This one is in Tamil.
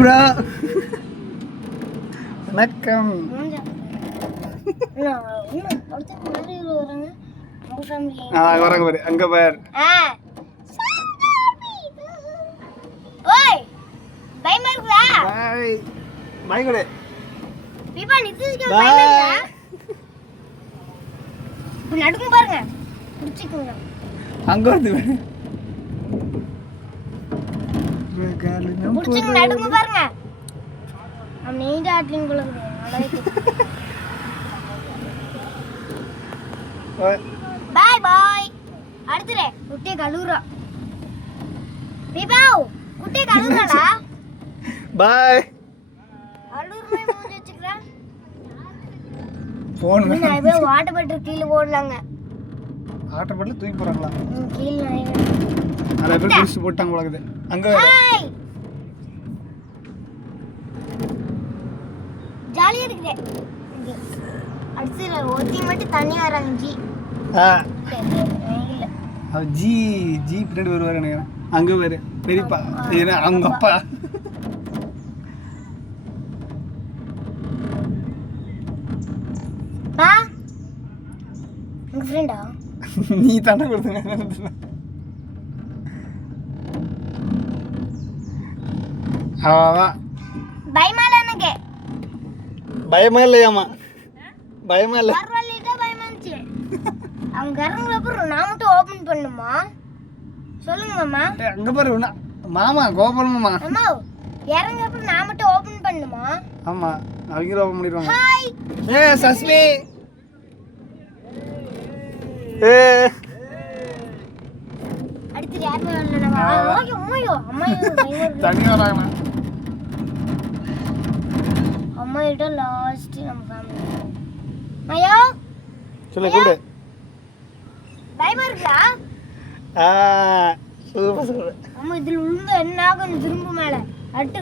ப்ரோ வணக்கம். வராங்க பாரு அங்க பாரு. பயமா இருக்குதா? பாய் பாய் கூட பிபா நிதிஷ்க்கு பயமா இருக்குதா? நடுங்க பாருங்க புடிச்சுக்குங்க. அங்க வந்து புடிச்சுங்க நடுங்க பாருங்க. நம்ம நீங்க ஆட்லிங் குளக்குது. பாய் பாய். அடுத்துறே குட்டே கலூரா. பிபா குட்டே கலூராடா. பாய். கலூர்மே மூஞ்சி வச்சுக்கறா. போன் நான் போய் வாட்டர் பாட்டில் கீழ போடலாங்க. வாட்டர் பாட்டில் தூக்கி போறாங்களா? கீழ அத அப்படியே புடிச்சு போட்டாங்க போலக்குது. அங்க ஹாய். ஜாலியா இருக்குதே. அடுத்து ஒத்தி மட்டும் தண்ணி வராங்க ஜி. இல்ல. அவ ஜி ஜி பின்னாடி வருவாரு நினைக்கிறேன். அங்க பாரு பெரியப்பா. ஏன்னா அவங்க அப்பா. பா உங்க ஃப்ரெண்டா? நீ தானே கொடுத்தீங்க. அவ்வளோதான். பயமா இல்ல எனக்கு. பயமா இல்லையாமா? பயமா இல்லை. பரவாயில்ல பயமா இருந்துச்சு. அவங்க கரங்கள நான் மட்டும் ஓபன் பண்ணுமா? சொல்லுங்க மாமா. அங்க பாரு மாமா கோபால் மாமா. அம்மா இறங்கறப்ப நான் மட்டும் ஓபன் பண்ணுமா? ஆமா அவங்க ஓபன் பண்ணிடுவாங்க. ஹாய். சஸ்மி. அடுத்து யார் வரலனா? ஓகே அம்மாயோ தண்ணி வராங்க. அம்மா கிட்ட லாஸ்ட் நம்ம ஃபேமிலி. ஐயோ சொல்லு கூடு. பயமா இருக்கா? Super super. அம்மா இதுல உள்ள என்ன ஆகும் திரும்ப மேல அட்டு